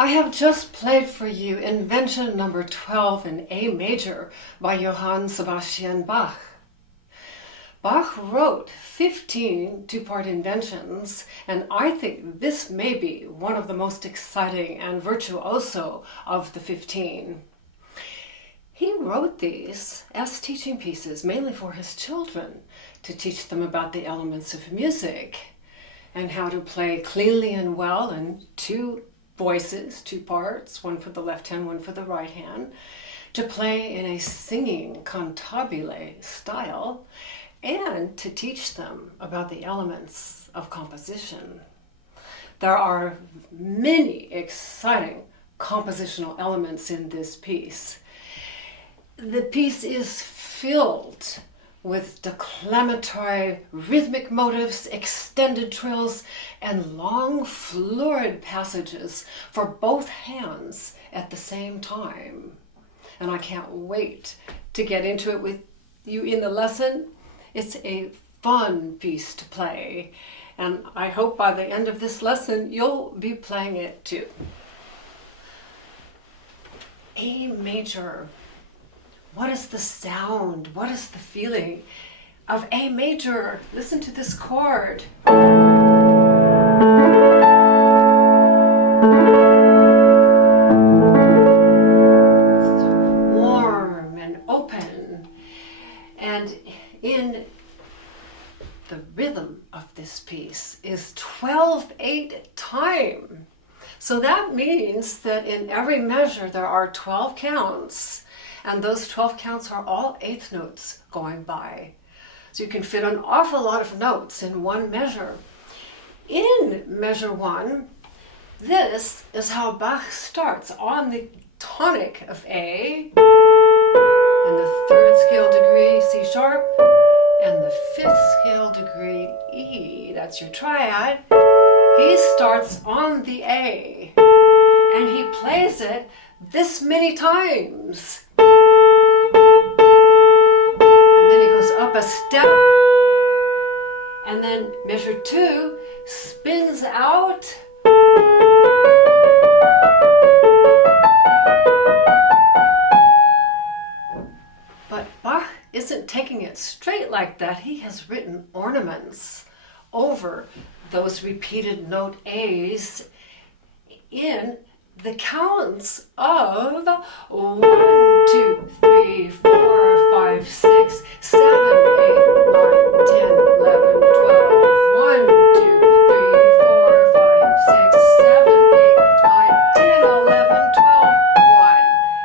I have just played for you Invention number 12 in A major by Johann Sebastian Bach. Bach wrote 15 two-part inventions, and I think this may be one of the most exciting and virtuoso of the 15. He wrote these as teaching pieces, mainly for his children, to teach them about the elements of music and how to play cleanly and well in two voices, two parts, one for the left hand, one for the right hand, to play in a singing cantabile style, and to teach them about the elements of composition. There are many exciting compositional elements in this piece. The piece is filled with declamatory rhythmic motives, extended trills, and long florid passages for both hands at the same time. And I can't wait to get into it with you in the lesson. It's a fun piece to play, and I hope by the end of this lesson you'll be playing it too. A major. What is the sound? What is the feeling of A major? Listen to this chord. It's warm and open. And in the rhythm of this piece is 12/8 time. So that means that in every measure there are 12 counts. And those 12 counts are all eighth notes going by. So you can fit an awful lot of notes in one measure. In measure 1, this is how Bach starts on the tonic of A, and the 3rd scale degree C sharp, and the 5th scale degree E. That's your triad. He starts on the A, and he plays it this many times. And then he goes up a step, and then measure 2 spins out. But Bach isn't taking it straight like that. He has written ornaments over those repeated note A's in the counts of 1, 2, 3, 4, 5, 6, 7, 8, 9, 10, 11, 12. 1, 2, 3, 4, 5, 6, 7, 8, 9, 10, 11, 12, 1.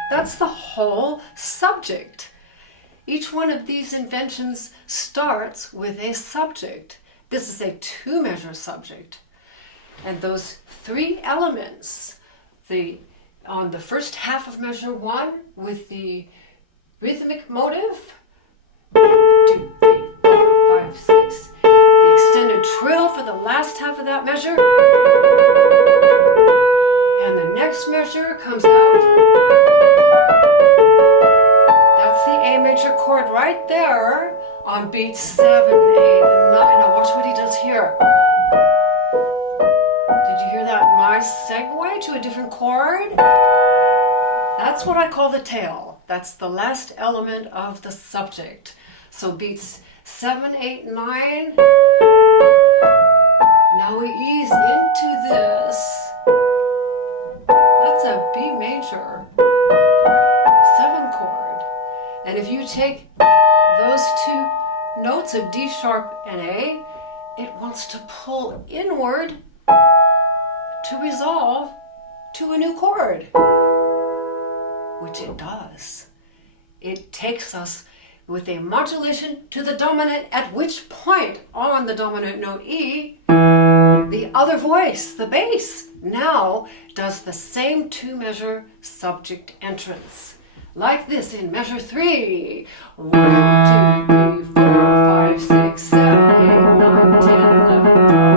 That's the whole subject. Each one of these inventions starts with a subject. This is a 2-measure subject. And those 3 elements, on the first half of measure 1 with the rhythmic motive, 2, 3, 4, 5, 6, the extended trill for the last half of that measure, and the next measure comes out. That's the A major chord right there on beats 7, 8, and 9. Now watch what he does here. segue to a different chord. That's what I call the tail. That's the last element of the subject. So beats 7, 8, 9. Now we ease into this. That's a B major 7 chord. And if you take those two notes of D sharp and A, it wants to pull inward to resolve to a new chord, which it does. It takes us with a modulation to the dominant, at which point on the dominant note E, the other voice, the bass, now does the same 2-measure subject entrance. Like this in measure 3. 1, 2, 3, 4, 5, 6, 7, 8, 9, 10, 11, 12,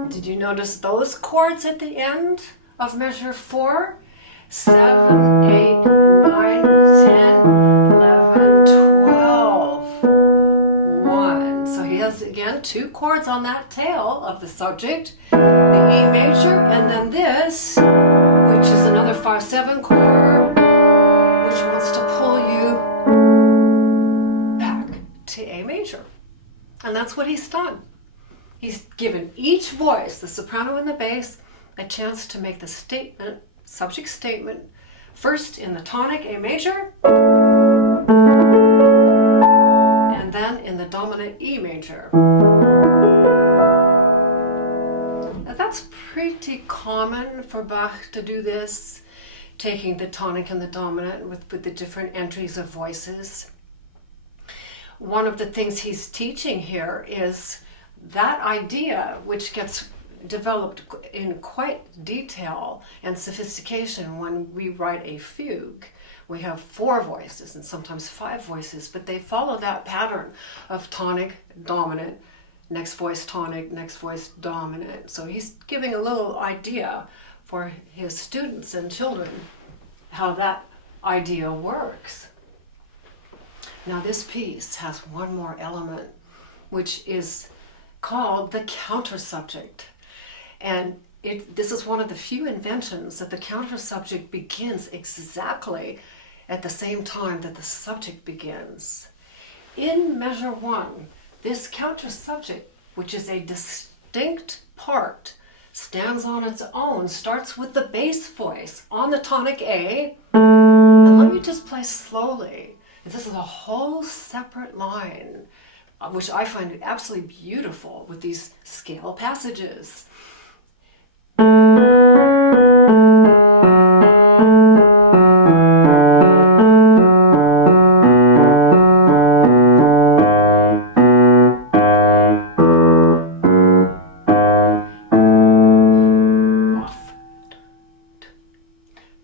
1. Did you notice those chords at the end of measure 4? 7, 8, 9, 10, 11, 12, 1. So he has, again, 2 chords on that tail of the subject. The E major, and then this, which is another 5-7 chord, which wants to pull you back to A major. And that's what he's done. He's given each voice, the soprano and the bass, a chance to make the statement, subject statement, first in the tonic A major, and then in the dominant E major. Now that's pretty common for Bach to do this, taking the tonic and the dominant with the different entries of voices. One of the things he's teaching here is that idea, which gets developed in quite detail and sophistication when we write a fugue. We have 4 voices and sometimes 5 voices, but they follow that pattern of tonic, dominant, next voice tonic, next voice dominant. So he's giving a little idea for his students and children how that idea works. Now this piece has one more element, which is called the counter subject. And this is one of the few inventions that the counter subject begins exactly at the same time that the subject begins. In measure 1, this counter subject, which is a distinct part, stands on its own, starts with the bass voice on the tonic A. And let me just play slowly. This is a whole separate line, which I find absolutely beautiful with these scale passages.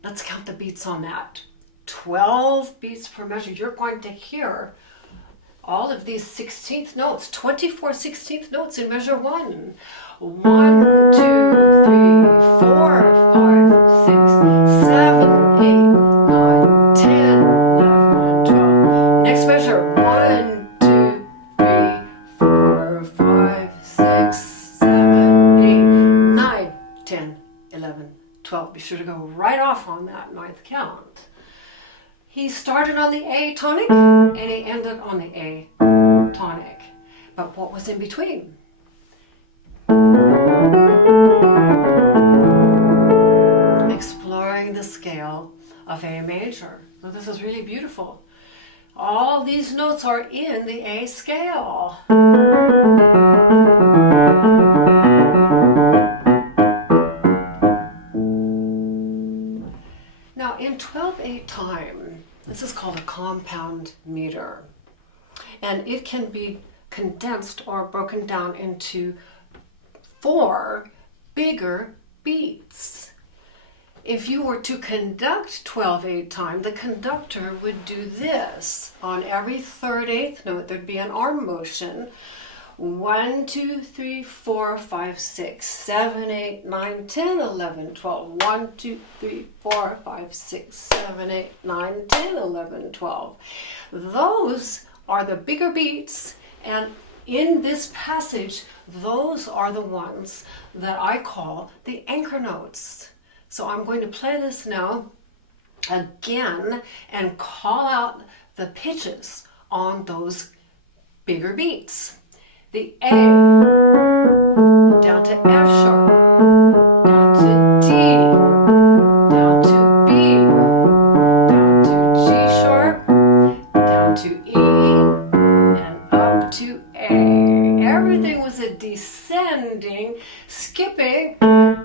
Let's count the beats on that. 12 beats per measure. You're going to hear all of these 16th notes, 24 16th notes in measure 1. 1, 2, 3, 4, 5, 6, 7, 8, 9, 10, 11, 12. Next measure. 1, 2, 3, 4, 5, 6, 7, 8, 9, 10, 11, 12. Be sure to go right off on that 9th count. He started on the A tonic and he ended on the A tonic. But what was in between? Exploring the scale of A major. So this is really beautiful. All these notes are in the A scale. Now in 12/8 time, this is called a compound meter, and it can be condensed or broken down into 4 bigger beats. If you were to conduct 12/8 time, the conductor would do this. On every 3rd eighth note, there'd be an arm motion. 1, 2, 3, 4, 5, 6, 7, 8, 9, 10, 11, 12. 1, 2, 3, 4, 5, 6, 7, 8, 9, 10, 11, 12. Those are the bigger beats, and in this passage, those are the ones that I call the anchor notes. So I'm going to play this now again and call out the pitches on those bigger beats. The A down to F sharp, down to D, down to B, down to G sharp, down to E, and up to A. Everything was a descending, skipping, and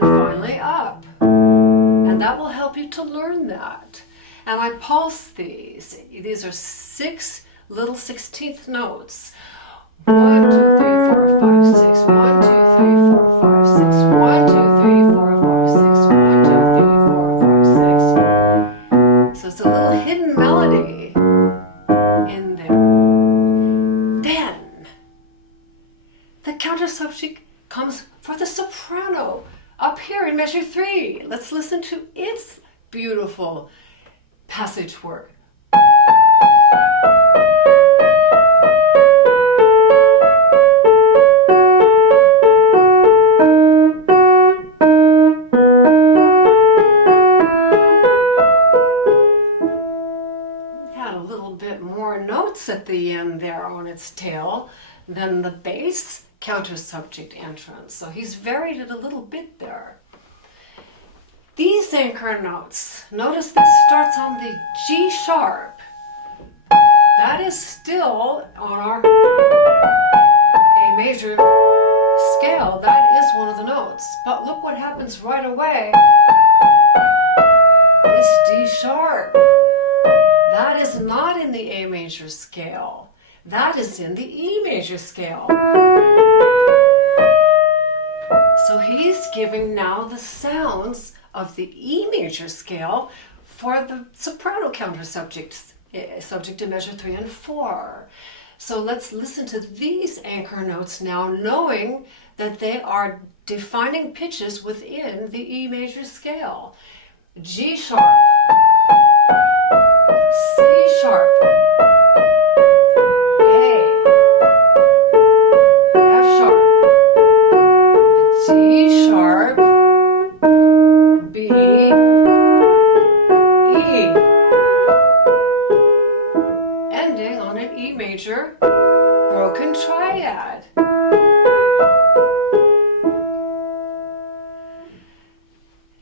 finally up. And that will help you to learn that. And I pulse these. These are 6 little 16th notes. 1, 2, 3, 4, 5, 6. 1, 2, 3, 4, 5, 6. 1, 2, 3, 4, 5, 6. 1, 2, 3, 4, 5, 6. So it's a little hidden melody in there. Then the counter subject comes for the soprano up here in measure 3. Let's listen to its beautiful passage work. Had a little bit more notes at the end there on its tail than the bass counter subject entrance. So he's varied it a little bit there. These anchor notes, notice this starts on the G sharp. That is still on our A major scale. That is one of the notes. But look what happens right away. This D sharp. That is not in the A major scale. That is in the E major scale. So he's giving now the sounds of the E major scale for the soprano counter subject in measure 3 and 4. So let's listen to these anchor notes now, knowing that they are defining pitches within the E major scale. G sharp, C sharp, A, F sharp, G sharp, B, E, ending on an E major broken triad.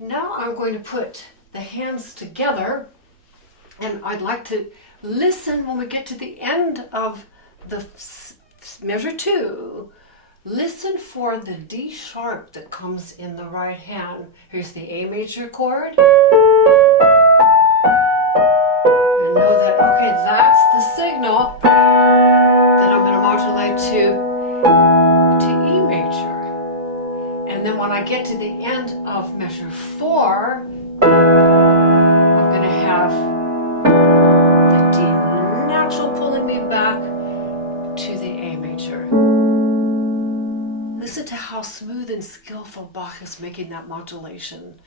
Now I'm going to put the hands together, and I'd like to listen when we get to the end of the measure 2. Listen for the D sharp that comes in the right hand. Here's the A major chord. And know that, okay, that's the signal that I'm going to modulate to E major. And then when I get to the end of measure 4, I'm going to have the D natural pulling me back to the A major. Listen to how smooth and skillful Bach is making that modulation.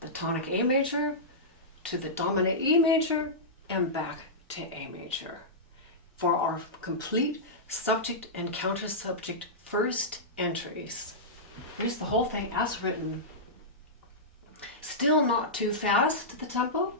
The tonic A major to the dominant E major and back to A major for our complete subject and counter subject first entries. Here's the whole thing as written. Still not too fast, the tempo.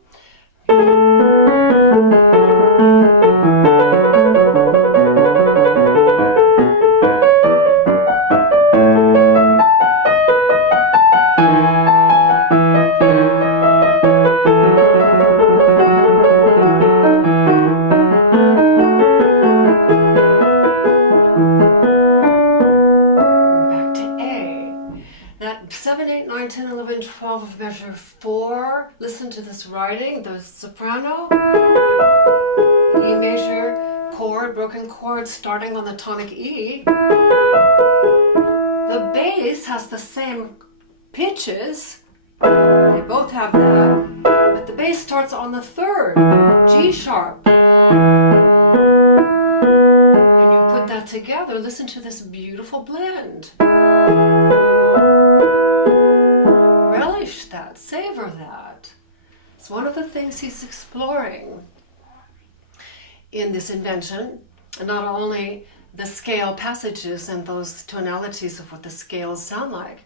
Back to A. That 7, 8, 9, 10, 11, 12 of measure 4. Listen to this writing. The soprano, E major chord, broken chord starting on the tonic E. The bass has the same pitches. They both have that. But the bass starts on the 3rd, G sharp. And you put that together. Listen to this beautiful blend. Relish that, savor that. It's one of the things he's exploring. in this invention, not only the scale passages and those tonalities of what the scales sound like,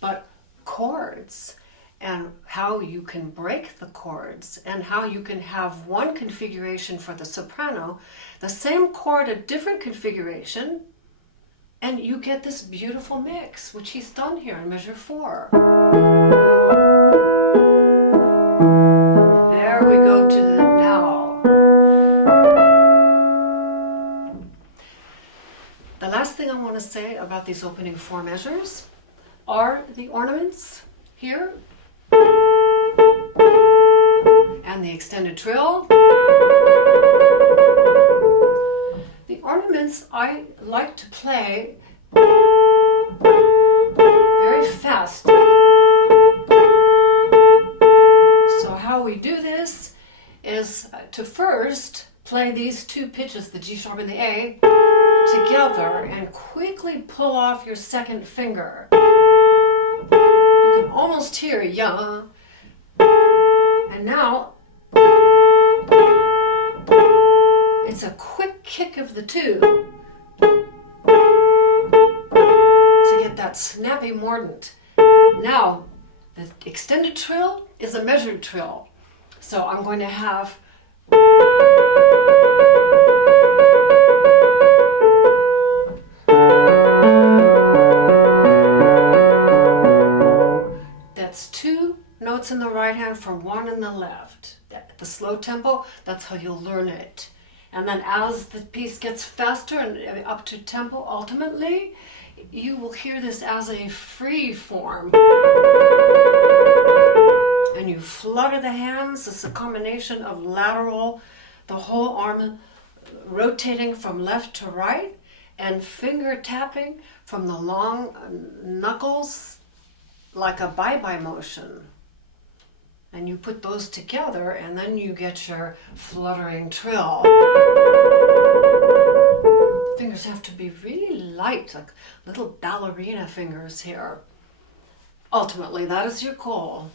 but chords and how you can break the chords and how you can have one configuration for the soprano, the same chord, a different configuration, and you get this beautiful mix, which he's done here in measure 4. There we go to the now. The last thing I want to say about these opening 4 measures are the ornaments here and the extended trill. The ornaments I like to play very fast. So how we do this is to first play these 2 pitches, the G sharp and the A, together and quickly pull off your second finger. You can almost hear ya. And now it's a quick kick of the 2 to get that snappy mordant. Now, the extended trill is a measured trill. So I'm going to have that's 2 notes in the right hand for 1 in the left. At the slow tempo, that's how you'll learn it. And then as the piece gets faster and up to tempo, ultimately, you will hear this as a free form. And you flutter the hands. It's a combination of lateral, the whole arm rotating from left to right, and finger tapping from the long knuckles like a bye-bye motion. And you put those together, and then you get your fluttering trill. Fingers have to be really light, like little ballerina fingers here. Ultimately, that is your goal.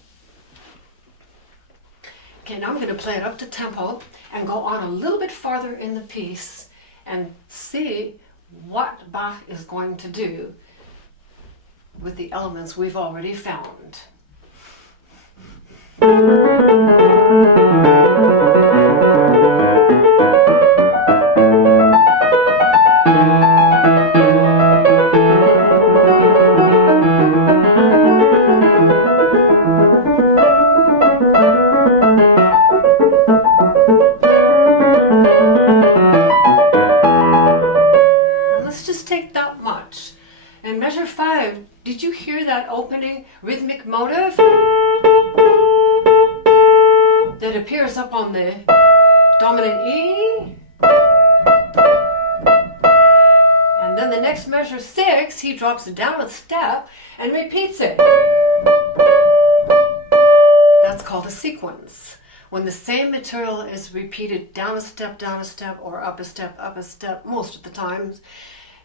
Okay, now I'm going to play it up to tempo and go on a little bit farther in the piece and see what Bach is going to do with the elements we've already found. In measure 5, did you hear that opening rhythmic motive that appears up on the dominant E? And then the next measure 6, he drops down a step and repeats it. That's called a sequence. When the same material is repeated down a step, or up a step, most of the times,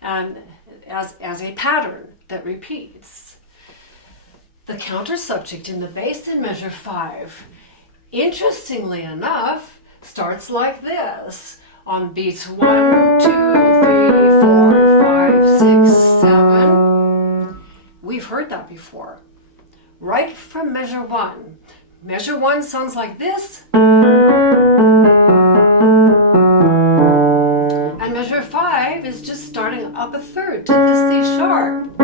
and as a pattern that repeats. The counter subject in the bass in measure 5, interestingly enough, starts like this on beats 1, 2, 3, 4, 5, 6, 7. We've heard that before. Right from measure 1. Measure 1 sounds like this. And measure 5 is just starting up a third to the C sharp.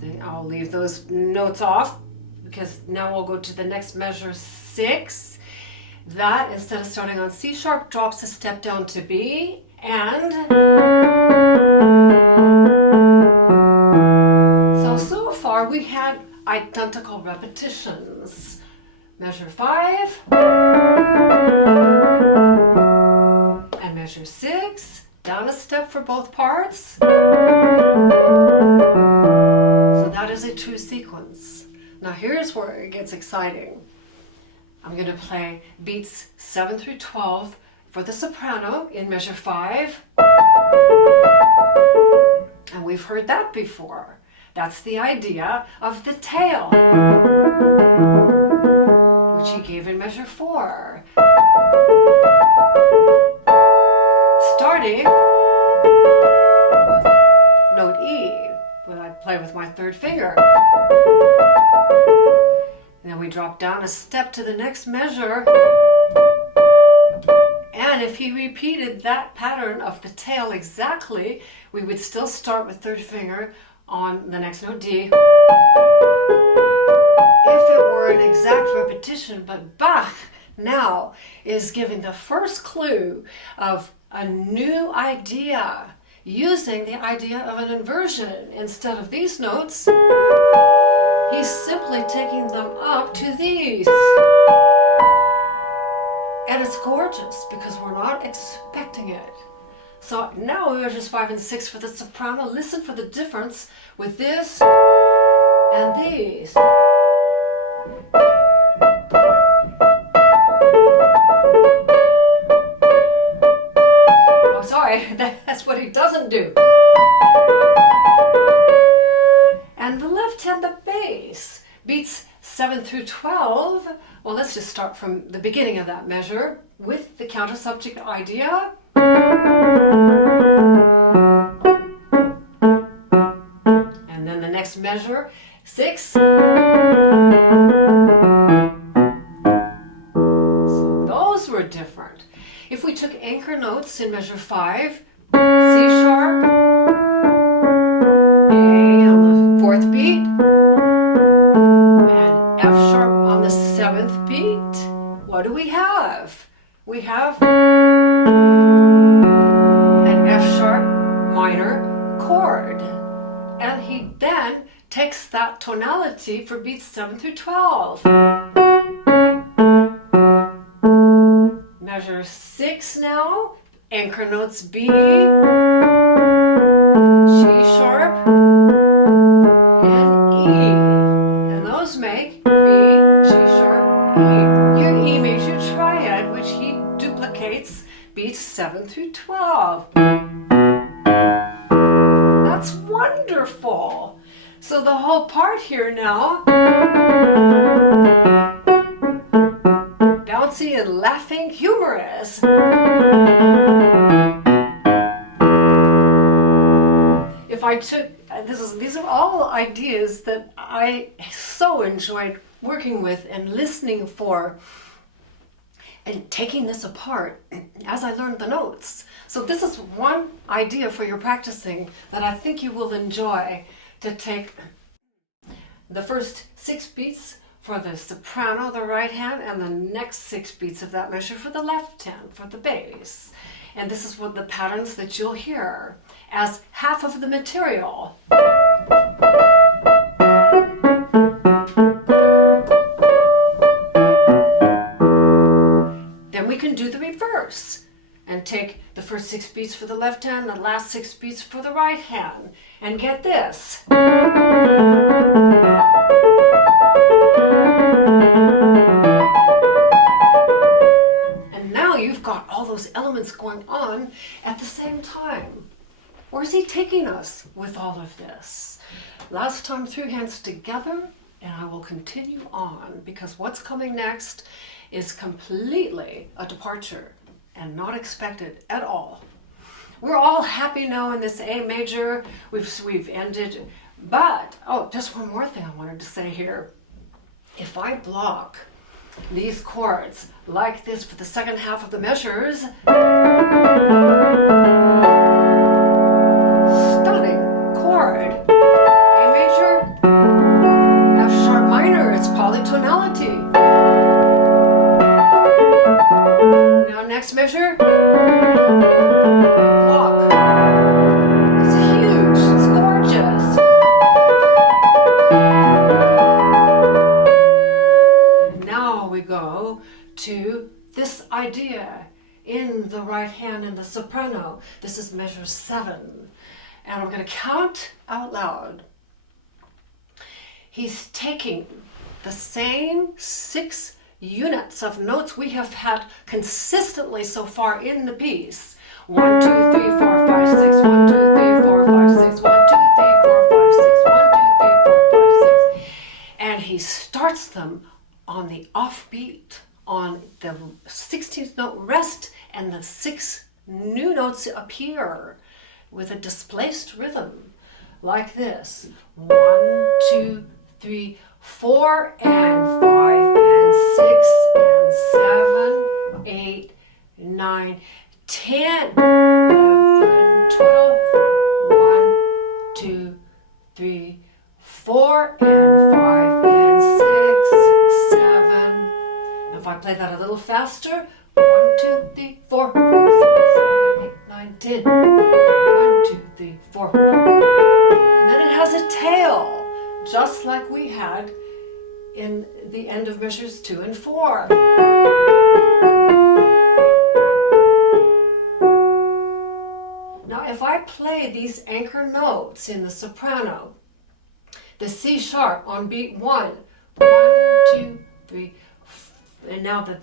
Then I'll leave those notes off because now we'll go to the next measure 6. That, instead of starting on C sharp, drops a step down to B, and so far we had identical repetitions. Measure 5 and measure 6, down a step for both parts. So that is a true sequence. Now here's where it gets exciting. I'm going to play beats 7 through 12 for the soprano in measure 5. And we've heard that before. That's the idea of the tail, which he gave in measure 4. third finger. Then we drop down a step to the next measure. And if he repeated that pattern of the tail exactly, we would still start with third finger on the next note, D. If it were an exact repetition, but Bach now is giving the first clue of a new idea, using the idea of an inversion. Instead of these notes, he's simply taking them up to these. And it's gorgeous because we're not expecting it. So now measures 5 and 6 for the soprano. Listen for the difference with this and these. Oh, sorry, that's what he doesn't do. And the left hand, the bass, beats 7 through 12. Well, let's just start from the beginning of that measure with the counter subject idea. And then the next measure, 6. So those were different. If we took anchor notes in measure 5, C sharp, A on the 4th beat, and F sharp on the 7th beat, what do we have? We have an F sharp minor chord. And he then takes that tonality for beats 7 through 12. Measure 6 now, anchor notes B, G sharp, and E. And those make B, G sharp, E. Your E major triad, which he duplicates, beats 7 through 12. That's wonderful. So the whole part here now, bouncy and laughing, humorous. If I took, these are all ideas that I so enjoyed working with and listening for and taking this apart as I learned the notes. So this is one idea for your practicing that I think you will enjoy, to take the first 6 beats for the soprano, the right hand, and the next 6 beats of that measure for the left hand, for the bass. And this is what the patterns that you'll hear as half of the material. Then we can do the reverse and take the first 6 beats for the left hand, the last 6 beats for the right hand, and get this. And now you've got all those elements going on at the same time. Where's he taking us with all of this? Last time through, hands together, and I will continue on, because what's coming next is completely a departure and not expected at all. We're all happy now in this A major. We've ended, but just one more thing I wanted to say here. If I block these chords like this for the second half of the measures, stunning chord. A major, F sharp minor, it's polytonality. Now next measure, block. It's huge, it's gorgeous. Now we go to this idea in the right hand in the soprano. This is measure 7. And I'm going to count out loud. He's taking the same 6 units of notes we have had consistently so far in the piece. 1, 2, 3, 4, 5, 6. 1, 2, 3, 4, 5, 6. 1, 2, 3, 4, 5, 6. 1, 2, 3, 4, 5, 6. And he starts them on the offbeat, on the 16th note rest, and the 6 new notes appear with a displaced rhythm. like this. 1, 2, 3, 4, and 5, and 6, and 7, 8, 9, 10, 11, 12, 1, 2, 3, 4, and 5, and 6, 7. If I play that a little faster, 1, 2, 3, 4, 5, 6, 7, 8, 9, 10. 1, 2, 3, 4. And then it has a tail, just like we had in the end of measures 2 and 4. Now, if I play these anchor notes in the soprano, the C sharp on beat 1, 1, 2, 3, and now the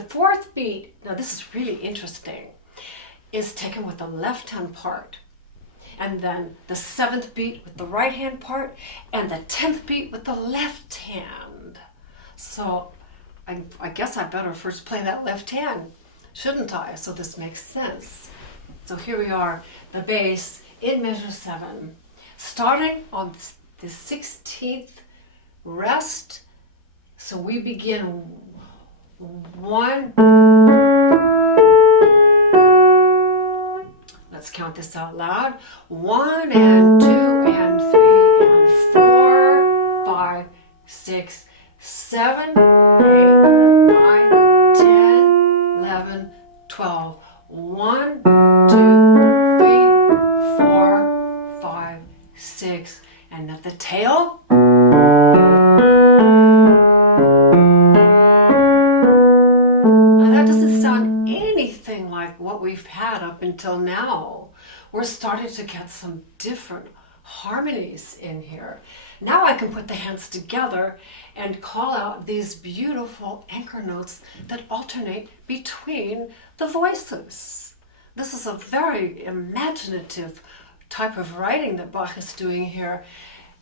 fourth beat, now this is really interesting, is taken with the left hand part, and then the 7th beat with the right hand part, and the 10th beat with the left hand. So I guess I better first play that left hand, shouldn't I? So this makes sense. So here we are, the bass in measure 7, starting on the 16th rest. So we begin 1. Let's count this out loud. 1 and 2 and 3 and 4, 5, 6, 7, 8, 9, 10, 11, 12. 1, 2, 3, 4, 5, 6, and at the tail. Now that doesn't sound anything like what we've had up until now. We're starting to get some different harmonies in here. Now I can put the hands together and call out these beautiful anchor notes that alternate between the voices. This is a very imaginative type of writing that Bach is doing here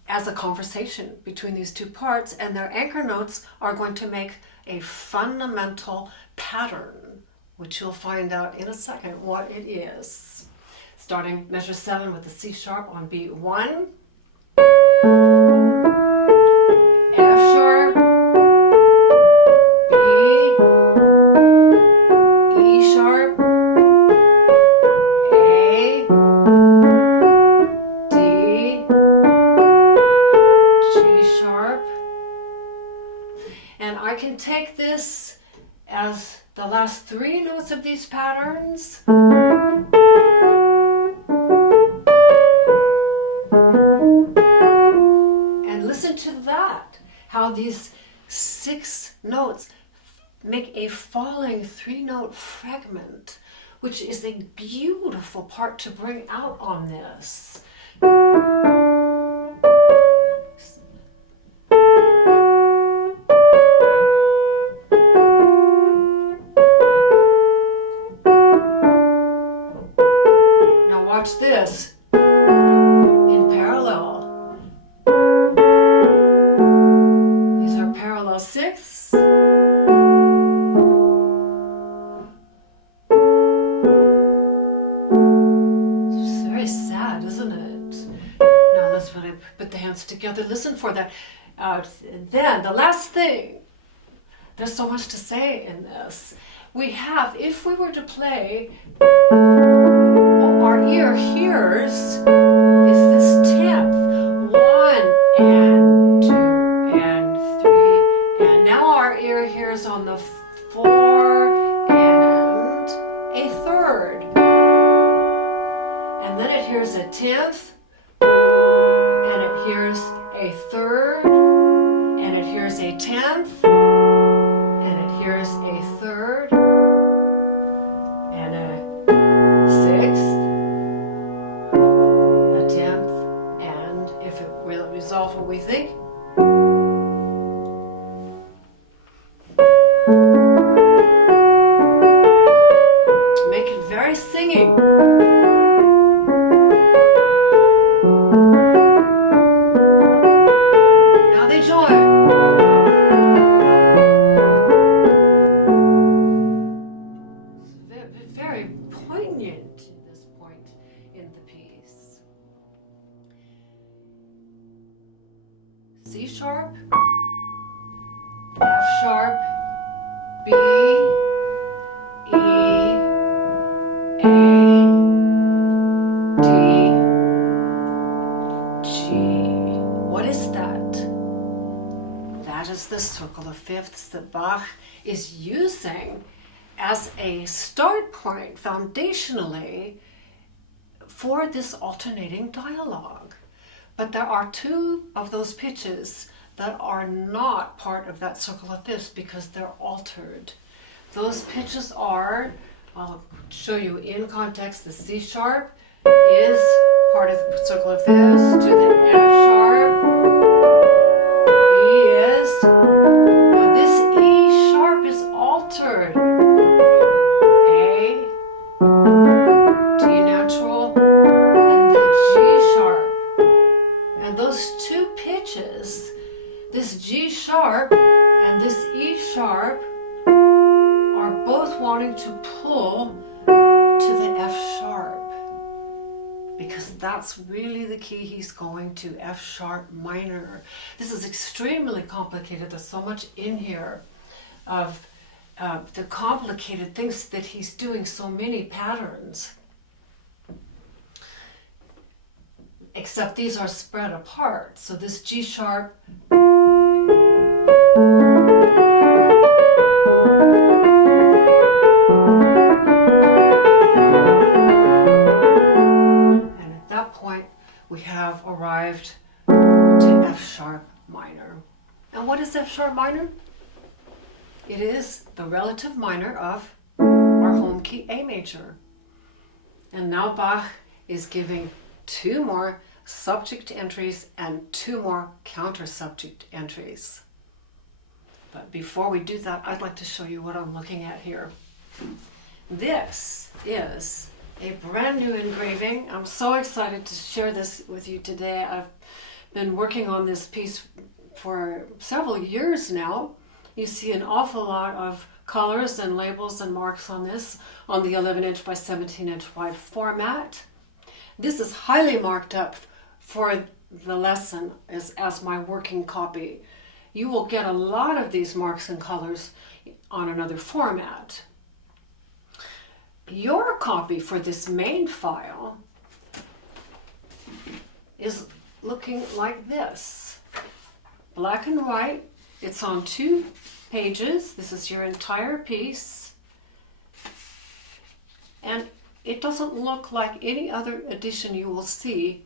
as a conversation between these two parts, and their anchor notes are going to make a fundamental pattern, which you'll find out in a second what it is. Starting measure 7 with the C sharp on beat 1, F sharp, B, E sharp, A, D, G sharp. And I can take this as the last 3 notes of these patterns. Listen to that, how these 6 notes make a falling 3-note fragment, which is a beautiful part to bring out on this. Now watch this in parallel. These are parallel 6. It's very sad, isn't it? Now that's when I put the hands together. Listen for that. Then the last thing. There's so much to say in this. We have, if we were to play, our ear hears is this 10th. 1 and 2 and 3. And now our ear hears on the 4 and a 3rd. And then it hears a 10th. And it hears a 3rd. And it hears a 10th. And it hears a 3rd. And a 6th. A 10th. And if it will resolve what we think, make it very singing. Now they join. sharp, B, E, A, D, G. What is that? That is the circle of fifths that Bach is using as a start point foundationally for this alternating dialogue. But there are two of those pitches that are not part of that circle of fifths because they're altered. Those pitches are, I'll show you in context, the C sharp is part of the circle of fifths to the F sharp. E is, now this E sharp is altered. A, D natural, and the G sharp. And those two pitches, this G sharp and this E sharp, are both wanting to pull to the F sharp, because that's really the key he's going to, F sharp minor. This is extremely complicated. There's so much in here of the complicated things that he's doing, so many patterns. Except these are spread apart. So this G sharp, and at that point we have arrived to F sharp minor. And what is F sharp minor? It is the relative minor of our home key A major. And now Bach is giving two more subject entries and two more counter subject entries. But before we do that, I'd like to show you what I'm looking at here. This is a brand new engraving. I'm so excited to share this with you today. I've been working on this piece for several years now. You see an awful lot of colors and labels and marks on this, on the 11-inch by 17-inch wide format. This is highly marked up for the lesson as my working copy. You will get a lot of these marks and colors on another format. Your copy for this main file is looking like this. Black and white. It's on 2 pages. This is your entire piece. And it doesn't look like any other edition you will see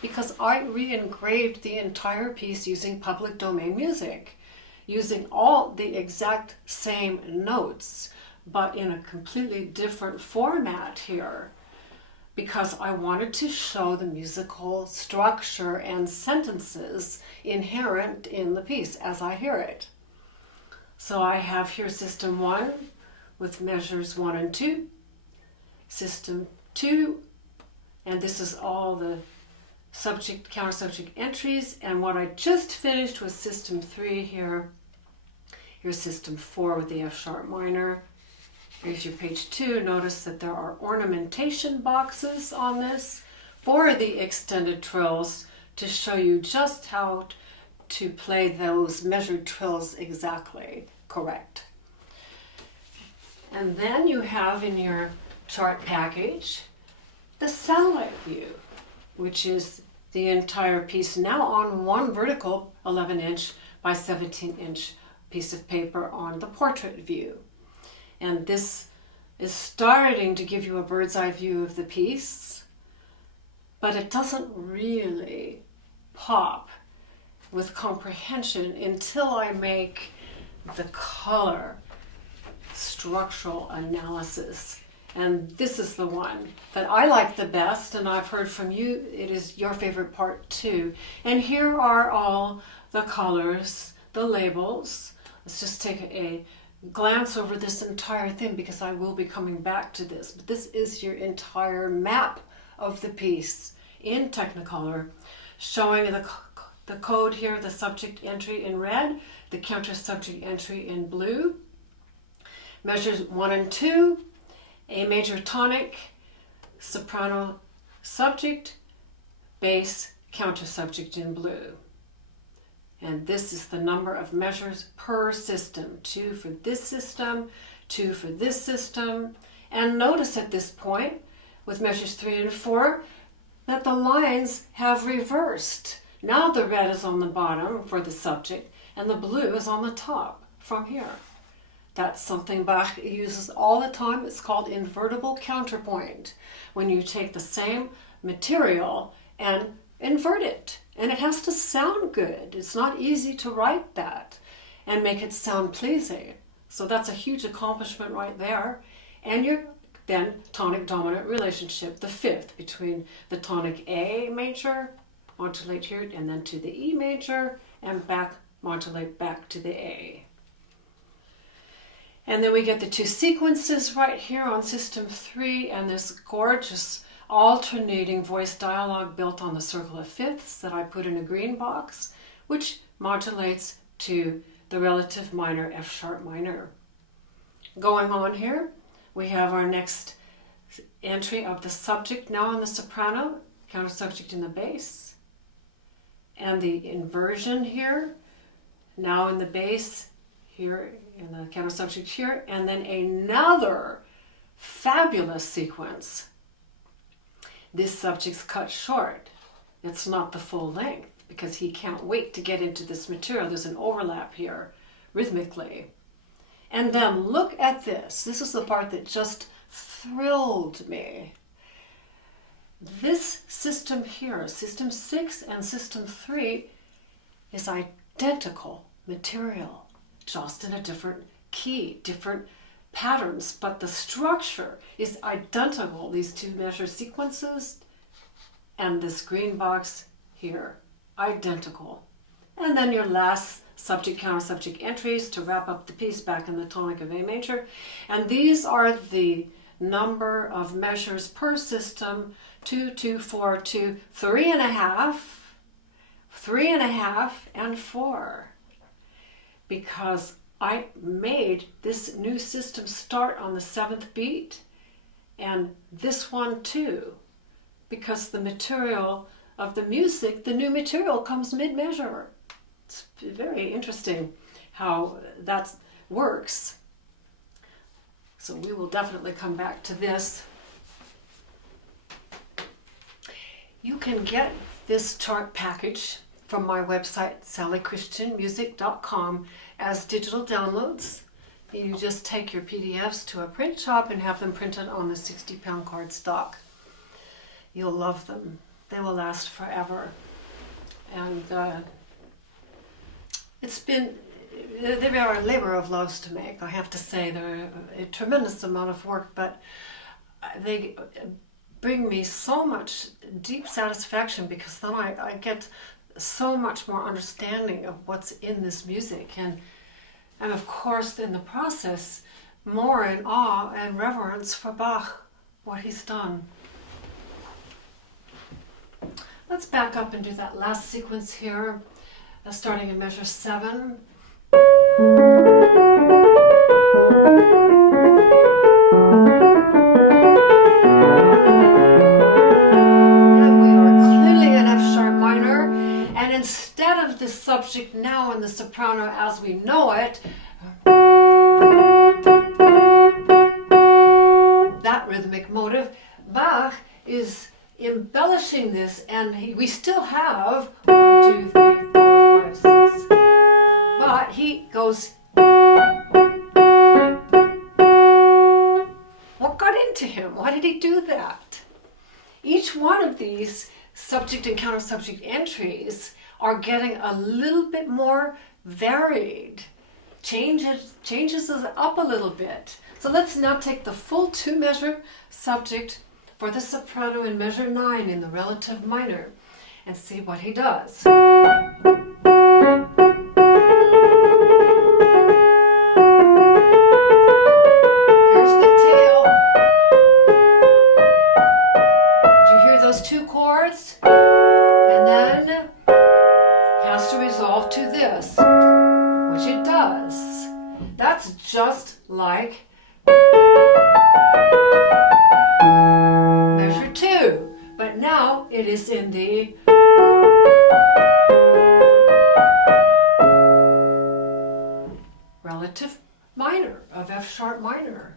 because I re-engraved the entire piece using public domain music, using all the exact same notes, but in a completely different format here, because I wanted to show the musical structure and sentences inherent in the piece as I hear it. So I have here system 1 with measures 1 and 2, system 2, and this is all the subject, counter subject entries, and what I just finished was system 3 here. Here's system 4 with the F sharp minor. Here's your page 2. Notice that there are ornamentation boxes on this for the extended trills to show you just how to play those measured trills exactly correct. And then you have in your chart package the satellite view, which is the entire piece now on one vertical 11-inch by 17-inch piece of paper on the portrait view. And this is starting to give you a bird's eye view of the piece, but it doesn't really pop with comprehension until I make the color structural analysis. And this is the one that I like the best, and I've heard from you it is your favorite part too. And here are all the colors, the labels. Let's just take a glance over this entire thing because I will be coming back to this. But this is your entire map of the piece in Technicolor, showing the code here, the subject entry in red, the counter subject entry in blue, measures 1 and 2, A major tonic, soprano subject, bass, counter subject in blue. And this is the number of measures per system. 2 for this system, 2 for this system. And notice at this point, with measures 3 and 4, that the lines have reversed. Now the red is on the bottom for the subject, and the blue is on the top from here. That's something Bach uses all the time. It's called invertible counterpoint. When you take the same material and invert it. And it has to sound good. It's not easy to write that and make it sound pleasing. So that's a huge accomplishment right there. And your then tonic dominant relationship, the fifth, between the tonic A major, modulate here, and then to the E major, and back, modulate back to the A. And then we get the two sequences right here on system 3, and this gorgeous alternating voice dialogue built on the circle of fifths that I put in a green box, which modulates to the relative minor F sharp minor. Going on here, we have our next entry of the subject now in the soprano, counter subject in the bass, and the inversion here, now in the bass, here in the counter subject here, and then another fabulous sequence. This subject's cut short. It's not the full length because he can't wait to get into this material. There's an overlap here rhythmically. And then look at this. This is the part that just thrilled me. This system here, system 6 and system 3, is identical material, just in a different key, different patterns, but the structure is identical. These two measure sequences and this green box here, identical. And then your last subject counter subject entries to wrap up the piece back in the tonic of A major. And these are the number of measures per system: 2, 2, 4, 2, 3.5, 3.5, and 4. Because I made this new system start on the 7th beat, and this one too, because the material of the music, the new material, comes mid-measure. It's very interesting how that works. So we will definitely come back to this. You can get this chart package from my website, sallychristianmusic.com, as digital downloads. You just take your PDFs to a print shop and have them printed on the 60-pound cardstock. You'll love them. They will last forever. And they are a labor of love to make, I have to say. They're a tremendous amount of work, but they bring me so much deep satisfaction, because then I get so much more understanding of what's in this music, and of course in the process more in awe and reverence for Bach, what he's done. Let's back up and do that last sequence here, starting in measure 7. Instead of the subject now in the soprano as we know it, that rhythmic motive, Bach is embellishing this, and we still have 1, 2, 3, 4, 5, 6. But he goes. What got into him? Why did he do that? Each one of these subject and counter subject entries are getting a little bit more varied, changes us up a little bit. So let's now take the full 2-measure subject for the soprano in measure 9 in the relative minor and see what he does. Here's the tail. Did you hear those 2 chords? And then has to resolve to this, which it does. That's just like measure 2, but now it is in the relative minor of F sharp minor.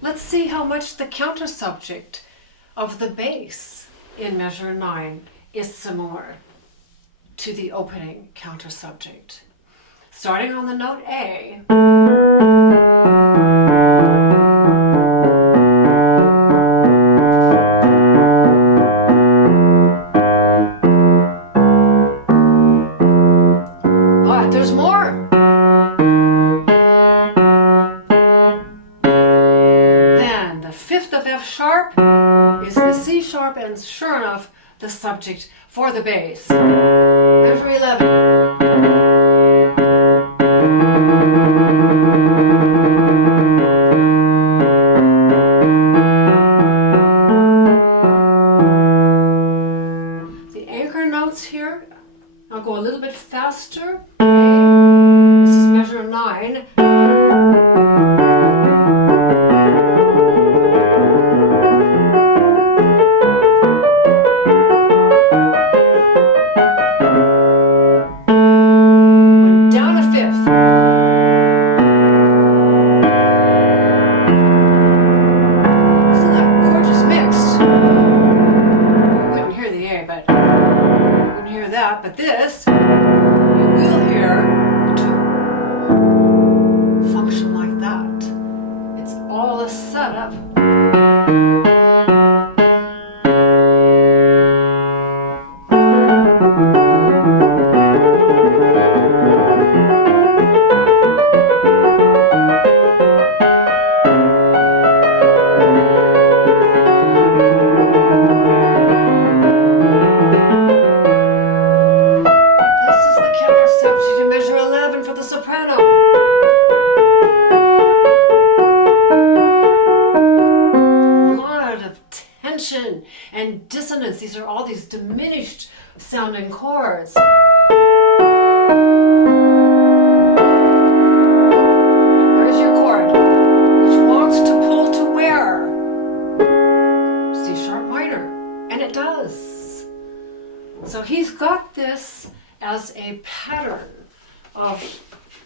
Let's see how much the counter subject of the bass in measure 9 is similar to the opening counter subject. Starting on the note A, but there's more. Then the fifth of F sharp is the C sharp, and sure enough, the subject for the bass. Measure 11. The anchor notes here, I'll go a little bit faster. Okay. This is measure 9. But this, you will hear to function like that. It's all a setup. And dissonance. These are all these diminished sounding chords. Where's your chord? Which wants to pull to where? C sharp minor. And it does. So he's got this as a pattern of,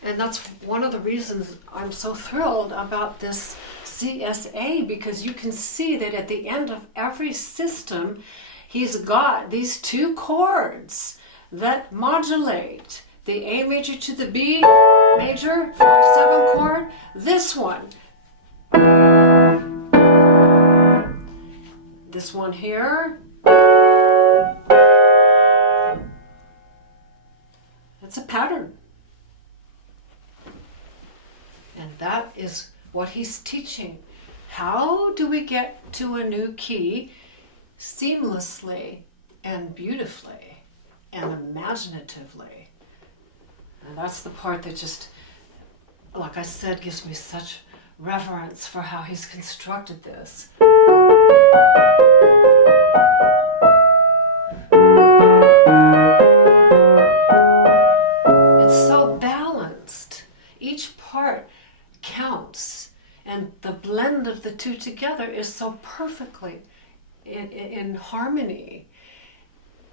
and that's one of the reasons I'm so thrilled about this CSA, because you can see that at the end of every system, he's got these two chords that modulate the A major to the B major 5/7 chord. This one here, it's a pattern, and that is what he's teaching. How do we get to a new key seamlessly and beautifully and imaginatively? And that's the part that just, like I said, gives me such reverence for how he's constructed this. It's so balanced. Each part counts, and the blend of the two together is so perfectly in harmony,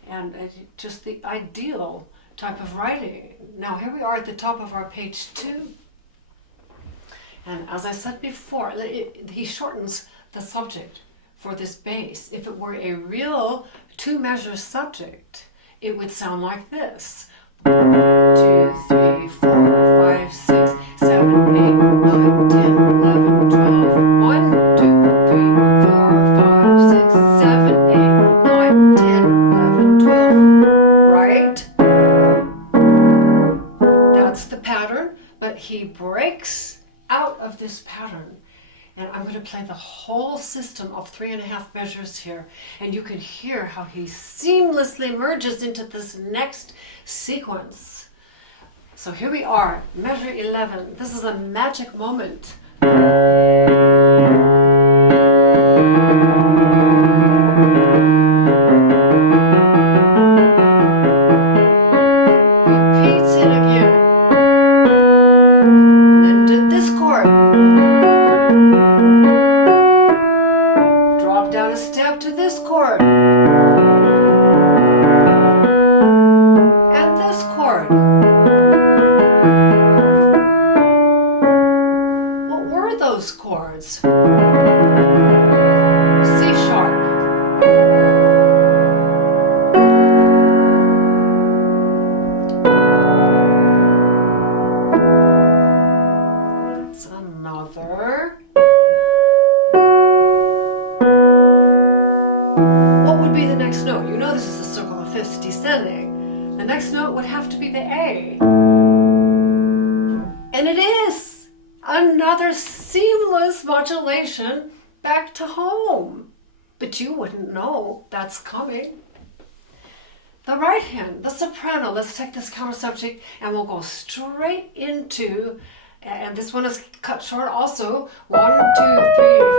and just the ideal type of writing. Now here we are at the top of our page 2, and as I said before, he shortens the subject for this bass. If it were a real 2-measure subject, it would sound like this: 2, 3, 4, 5, 6, 7, 8, 9, 10, 11, 12, 1, 2, 3, 4, 5, 6, 7, 8, 9, 10, 11, 12, right? That's the pattern, but he breaks out of this pattern. And I'm going to play the whole system of 3.5 measures here, and you can hear how he seamlessly merges into this next sequence. So here we are, measure 11. This is a magic moment. Repeats it again. And then to this chord. Drop down a step to this chord. And this chord. those chords. C sharp. That's another. What would be the next note? You know this is a circle of fifths descending. The next note would have to be the A. And it is another seamless modulation back to home. But you wouldn't know that's coming. The right hand, the soprano. Let's take this counter subject and we'll go straight into, and this one is cut short also. 1, 2, 3,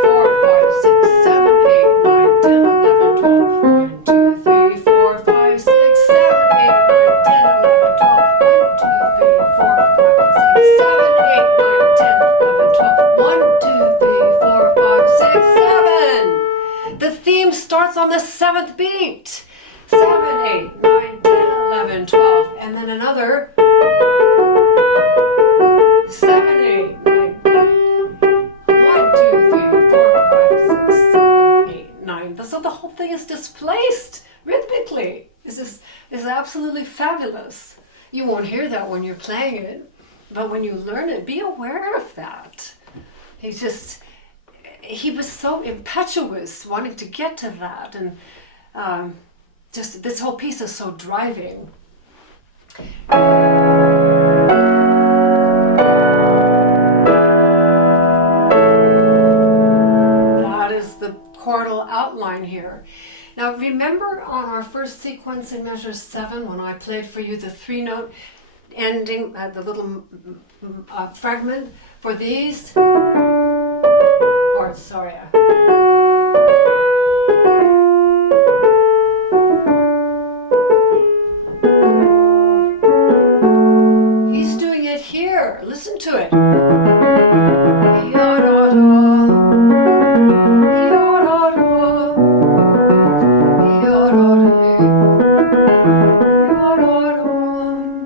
4, 5, 6, 7, 8, 9, 10, 11, 12. 1, 2, 3, 4, 5, 6, 7, 8, 9, 10, 11, 12. 1, 2, 3, 4, 5, 6, 7, 8, 9, 10, 11, 12. 1, 2, 3, 4, 5, 6, 7. The theme starts on the 7th beat. 7, 8, 9, 10, 11, 12. And then another 7, 8, 9. 1, 2, 3, 4, 5, 6, 7, 8, 9. So the whole thing is displaced rhythmically. This is absolutely fabulous. You won't hear that when you're playing it, but when you learn it, be aware of that. He was so impetuous wanting to get to that, and just this whole piece is so driving. That is the chordal outline here. Now remember on our first sequence in measure 7 when I played for you the 3-note ending, the little fragment for these, or sorry, he's doing it here. Listen to it.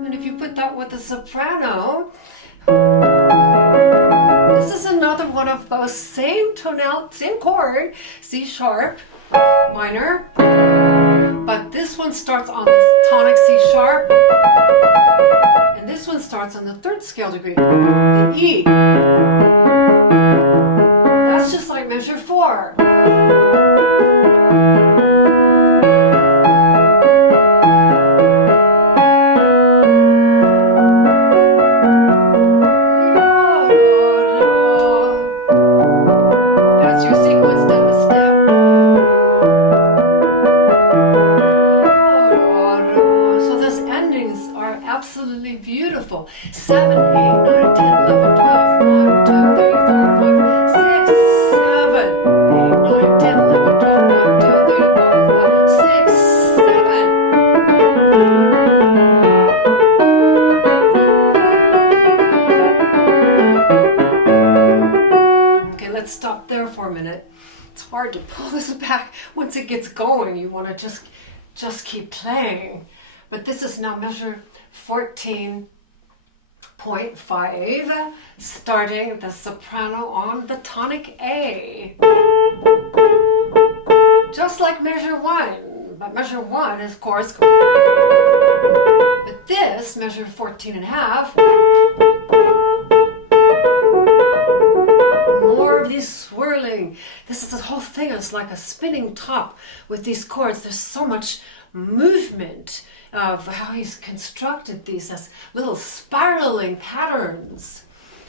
And if you put that with the soprano, this is another one of those same tonality, same chord, C sharp minor, but this one starts on the tonic C sharp, and this one starts on the 3rd scale degree, the E. That's just like measure 4. That's your sequence down the step. So those endings are absolutely beautiful. 7, 8, 9, 10, 11, 12. 1, 2, 3, 4, 5, 6, 7. 8, 9, 10, 11, 12. 1, 2, 3, 4, 5, 6, 7. Okay, let's stop there for a minute. It's hard to pull this back. Once it gets going, you want to just keep playing. But this is now measure 14.5, starting the soprano on the tonic A. Just like measure 1, but measure 1 is chorus. But this, measure 14.5, more of these swirling. The whole thing is like a spinning top with these chords. There's so much movement of how he's constructed these as little spiraling patterns.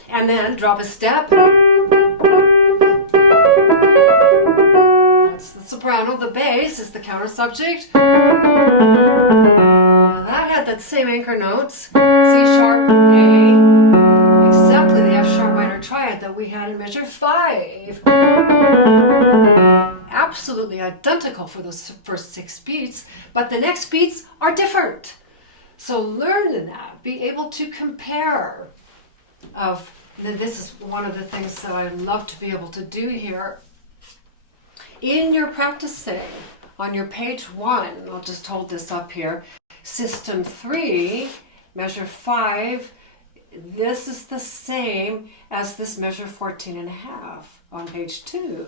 And then drop a step. That's the soprano. The bass is the counter subject. Now that had that same anchor notes, C sharp, A, exactly the F sharp minor triad that we had in measure 5. Absolutely identical for those first 6 beats, but the next beats are different. So learn that, be able to compare. This is one of the things that I love to be able to do here. In your practicing, on your page 1, I'll just hold this up here, system 3, measure 5, this is the same as this measure 14 and a half on page 2.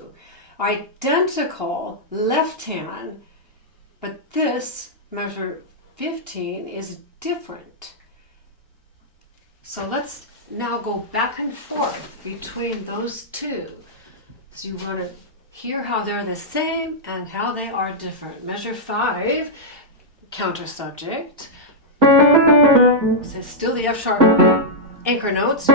Identical left hand, but this measure 15 is different. So let's now go back and forth between those two. So you want to hear how they're the same and how they are different. Measure 5, counter subject. So it's still the F sharp anchor notes.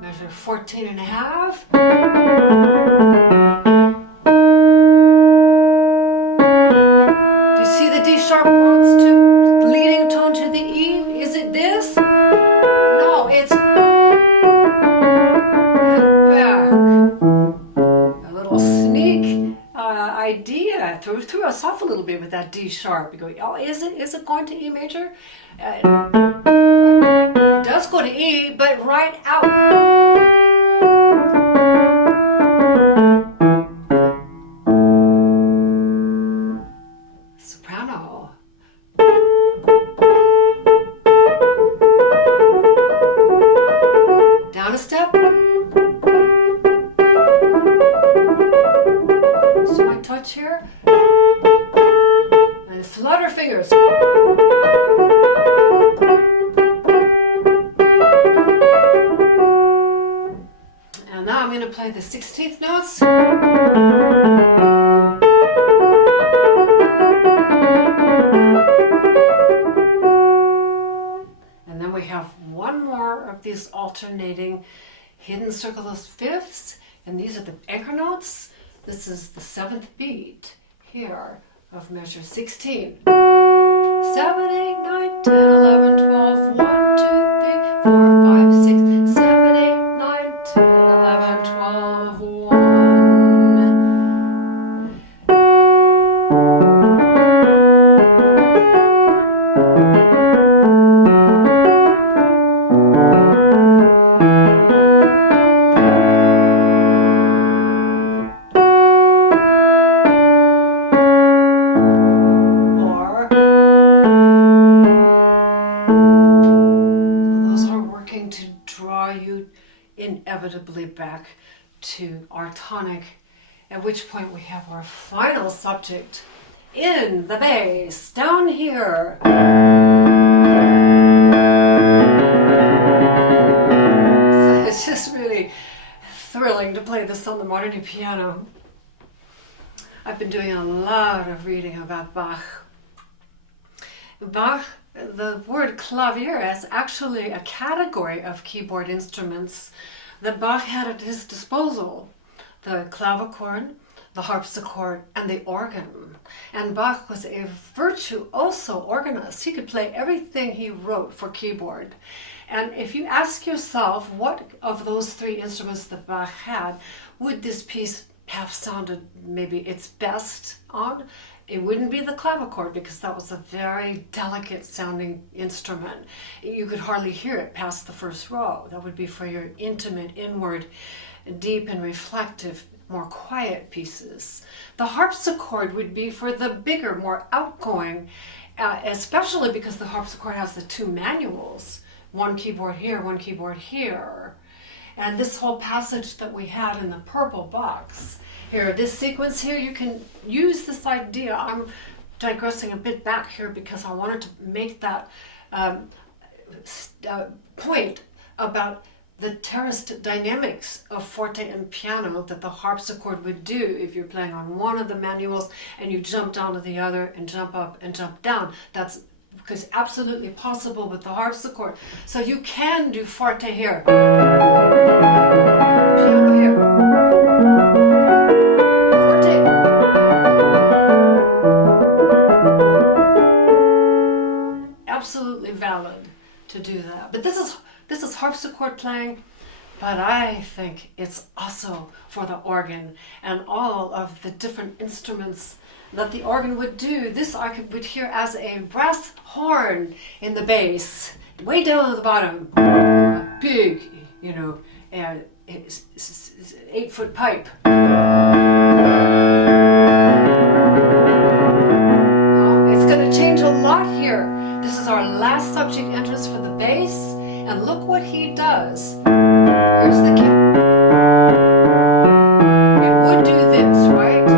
Measure 14 and a half. Do you see the D sharp wants to leading tone to the E? Is it this? No, it's back. A little sneak idea. Threw us off a little bit with that D sharp. You go, oh, is it going to E major? It does go to E, but right out. Soprano. Down a step. So my touch here. And flutter fingers. And now I'm going to play the 16th notes. And then we have one more of these alternating hidden circle of fifths, and these are the anchor notes. This is the 7th beat here of measure 16. 7, 8, 9, 10, 11, 12, 1, 2, 3, 4, 5, 6, 7, 8, 9, 10, 11, 12, 1. Inevitably back to our tonic, at which point we have our final subject in the bass down here. So it's just really thrilling to play this on the modern piano. I've been doing a lot of reading about Bach. Bach, the word clavier is actually a category of keyboard instruments that Bach had at his disposal: the clavichord, the harpsichord, and the organ. And Bach was a virtuoso organist. He could play everything he wrote for keyboard. And if you ask yourself what of those three instruments that Bach had would this piece have sounded maybe its best on, it wouldn't be the clavichord, because that was a very delicate sounding instrument. You could hardly hear it past the first row. That would be for your intimate, inward, deep and reflective, more quiet pieces. The harpsichord would be for the bigger, more outgoing, especially because the harpsichord has the two manuals, one keyboard here, one keyboard here. And this whole passage that we had in the purple box here, this sequence here, you can use this idea. I'm digressing a bit back here because I wanted to make that point about the terraced dynamics of forte and piano that the harpsichord would do if you're playing on one of the manuals and you jump down to the other and jump up and jump down. That's because absolutely possible with the harpsichord. So you can do forte here, piano here, forte. Absolutely valid to do that. But this is harpsichord playing, but I think it's also for the organ and all of the different instruments that the organ would do. This I would hear as a brass horn in the bass, way down at the bottom, a big, 8-foot pipe. It's going to change a lot here This is our last subject entrance for the bass, and look what he does. Here's the key. It would do this, right?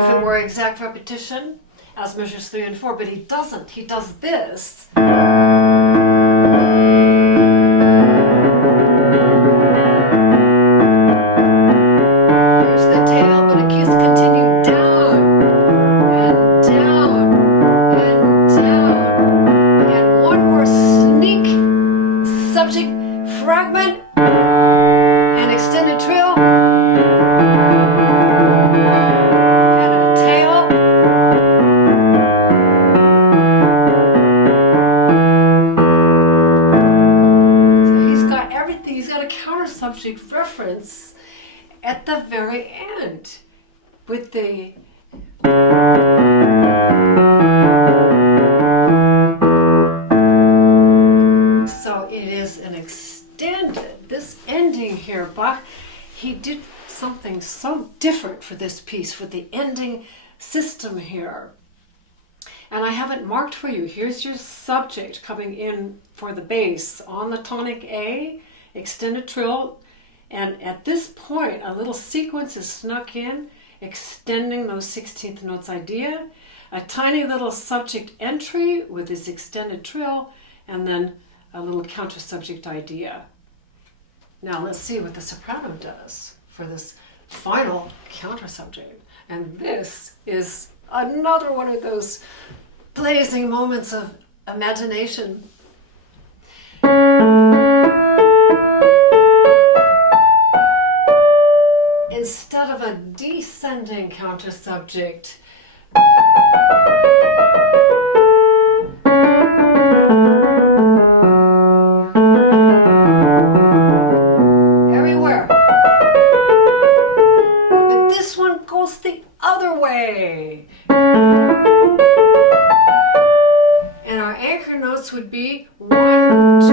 If it were exact repetition, as measures 3 and 4, but he doesn't. He does this. Fragment and extended trill and a tail so he's got everything. He's got a counter subject reference at the very end with the so it is an this ending here. Bach, he did something so different for this piece, for the ending system here. And I have it marked for you. Here's your subject coming in for the bass on the tonic A, extended trill, and at this point a little sequence is snuck in, extending those 16th notes idea, a tiny little subject entry with this extended trill, and then a little counter subject idea. Now let's see what the soprano does for this final counter subject. And this is another one of those blazing moments of imagination. Instead of a descending counter subject, the other way. And our anchor notes would be 1, 2, 3,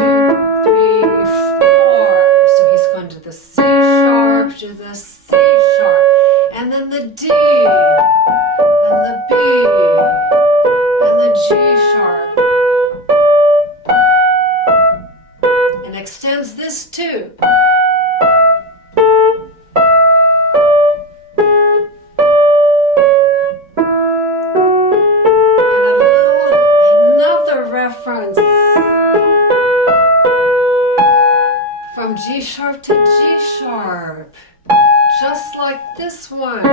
4. So he's going to the C sharp, to the C sharp, and then the D, and the B, and the G sharp. And extends this too. From G sharp to G sharp, just like this one.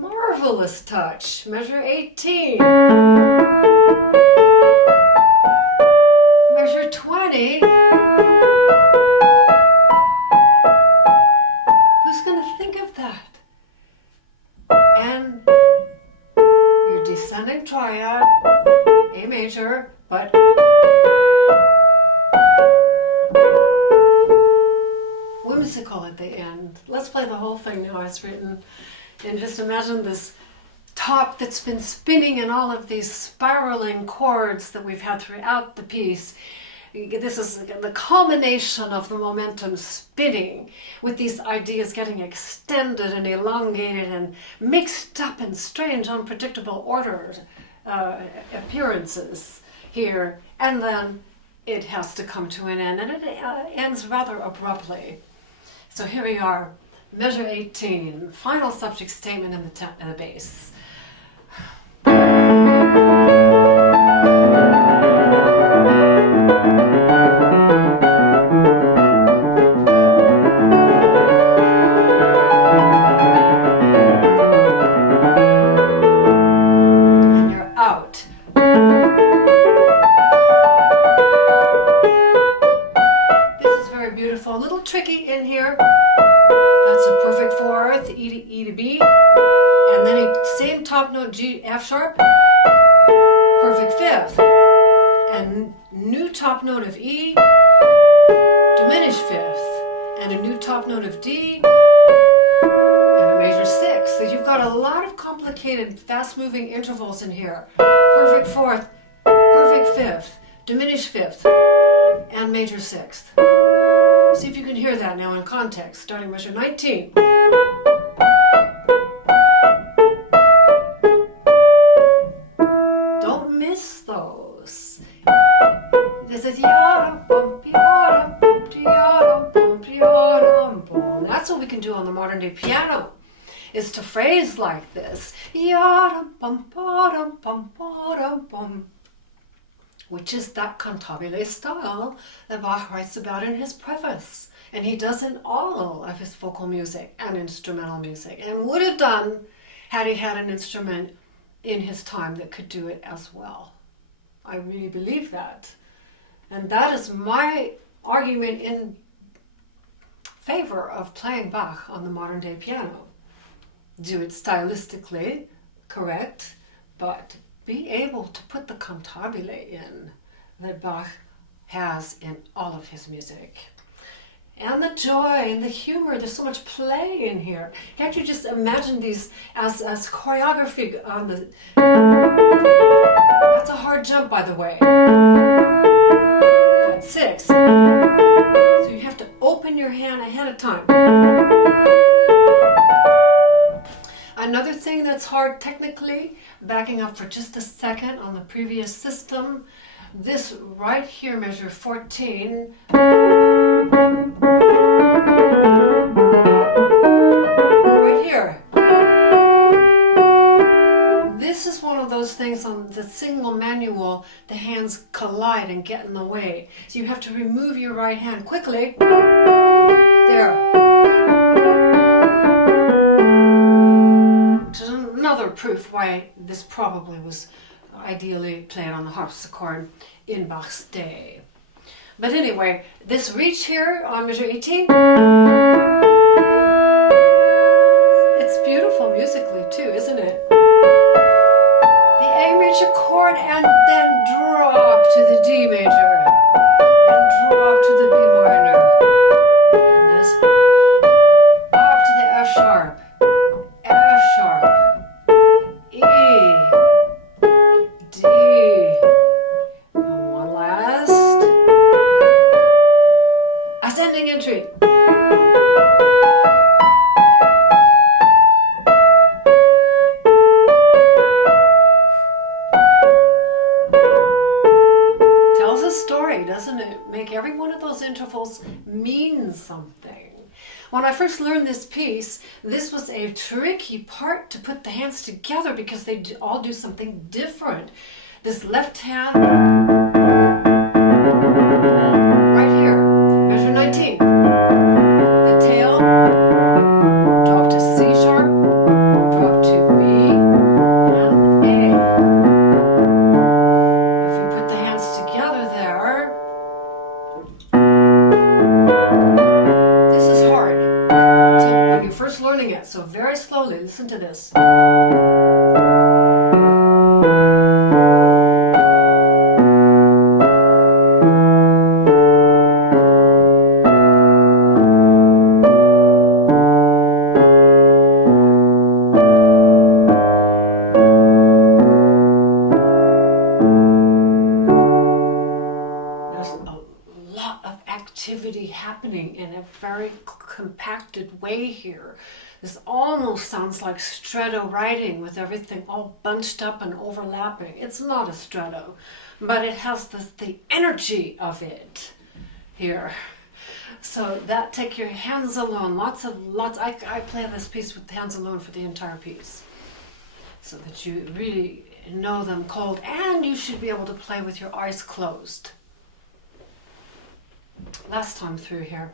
Marvelous touch. Measure 18. Measure 20. Who's going to think of that? And your descending triad, A major, but whimsical at the end. Let's play the whole thing now as written. And just imagine this top that's been spinning in all of these spiraling chords that we've had throughout the piece. This is the culmination of the momentum spinning, with these ideas getting extended and elongated and mixed up in strange, unpredictable order appearances here. And then it has to come to an end, and it ends rather abruptly. So here we are, measure 18, final subject statement in the bass. And you're out. This is very beautiful, a little tricky in here. That's a perfect fourth, E to B, and then a same top note G, F sharp, perfect fifth, and new top note of E, diminished fifth, and a new top note of D, and a major sixth. So you've got a lot of complicated, fast-moving intervals in here. Perfect fourth, perfect fifth, diminished fifth, and major sixth. See if you can hear that now in context, starting measure 19. modern day piano is to phrase like this, ya-dum-bum-ba-dum-bum-ba-dum-bum, which is that cantabile style that Bach writes about in his preface. And he does in all of his vocal music and instrumental music, and would have done had he had an instrument in his time that could do it as well. I really believe that. And that is my argument in favor of playing Bach on the modern day piano. Do it stylistically correct, but be able to put the cantabile in that Bach has in all of his music. And the joy and the humor, there's so much play in here. Can't you just imagine these as choreography on the... That's a hard jump, by the way. That's 6. So you have to open your hand ahead of time. Another thing that's hard technically, backing up for just a second on the previous system, this right here, measure 14, right here. This is one of those things on the single manual, the hands collide and get in the way. So you have to remove your right hand quickly. There. Which is another proof why this probably was ideally played on the harpsichord in Bach's day. But anyway, this reach here on measure 18, it's beautiful musically too, isn't it? The A major chord and then drop to the D major and drop to the B minor and this up to the F sharp, F sharp, E, D, and one last ascending entry. Tells a story, doesn't it? Make every one of those intervals mean something. When I first learned this piece, this was a tricky part to put the hands together because they all do something different. This left hand, right here, measure 19. The tail, drop to C sharp, drop to B, and A. If you put the hands together there, this is hard when you're first learning it, so very slowly, listen to this. Happening in a very compacted way here. This almost sounds like stretto writing with everything all bunched up and overlapping. It's not a stretto, but it has the energy of it here. So that, take your hands alone, lots. I play this piece with hands alone for the entire piece, so that you really know them cold, and you should be able to play with your eyes closed. Last time through here.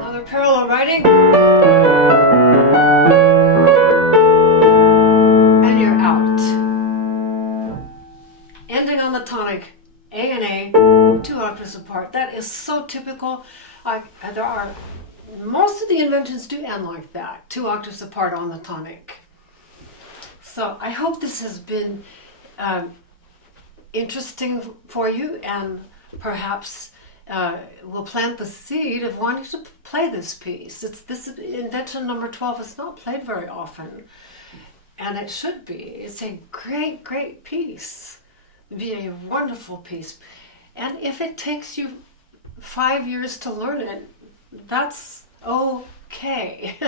Another parallel writing. And you're out. Ending on the tonic, A and A. 2 octaves apart. That is so typical. Most of the inventions do end like that, 2 octaves apart on the tonic. So I hope this has been interesting for you, and perhaps will plant the seed of wanting to play this piece. This invention number 12 is not played very often, and it should be. It's a great, great piece. It'd be a wonderful piece. And if it takes you 5 years to learn it, that's Okay.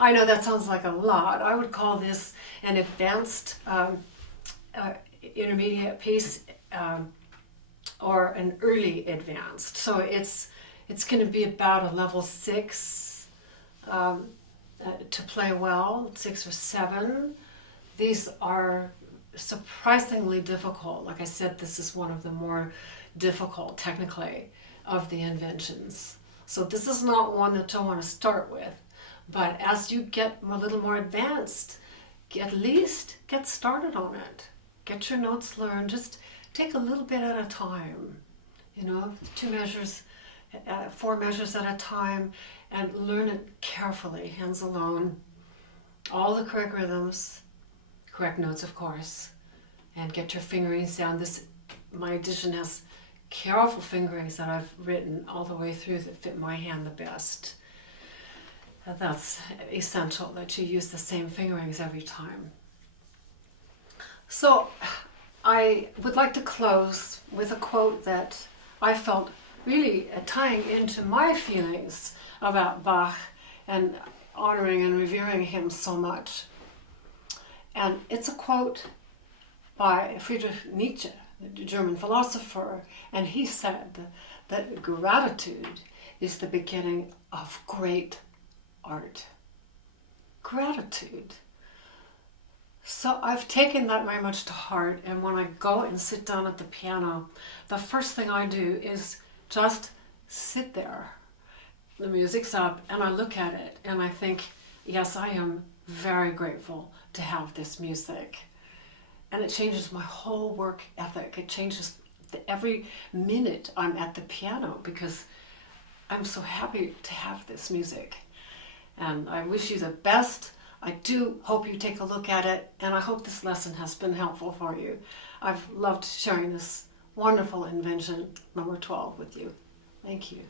I know that sounds like a lot. I would call this an advanced intermediate piece, or an early advanced. So it's going to be about a level 6 to play well, 6 or 7. These are surprisingly difficult. Like I said, this is one of the more difficult technically of the inventions. So this is not one that I want to start with. But as you get a little more advanced, at least get started on it. Get your notes learned. Just take a little bit at a time. 2 measures, 4 measures at a time, and learn it carefully, hands alone. All the correct rhythms, correct notes, of course, and get your fingerings down. My edition has careful fingerings that I've written all the way through that fit my hand the best. That's essential that you use the same fingerings every time. So I would like to close with a quote that I felt really tying into my feelings about Bach and honoring and revering him so much. And it's a quote by Friedrich Nietzsche, the German philosopher, and he said that gratitude is the beginning of great art. Gratitude. So I've taken that very much to heart, and when I go and sit down at the piano, the first thing I do is just sit there. The music's up, and I look at it, and I think, yes, I am very grateful to have this music. And it changes my whole work ethic. It changes every minute I'm at the piano, because I'm so happy to have this music. And I wish you the best. I do hope you take a look at it, and I hope this lesson has been helpful for you. I've loved sharing this wonderful invention number 12 with you. Thank you.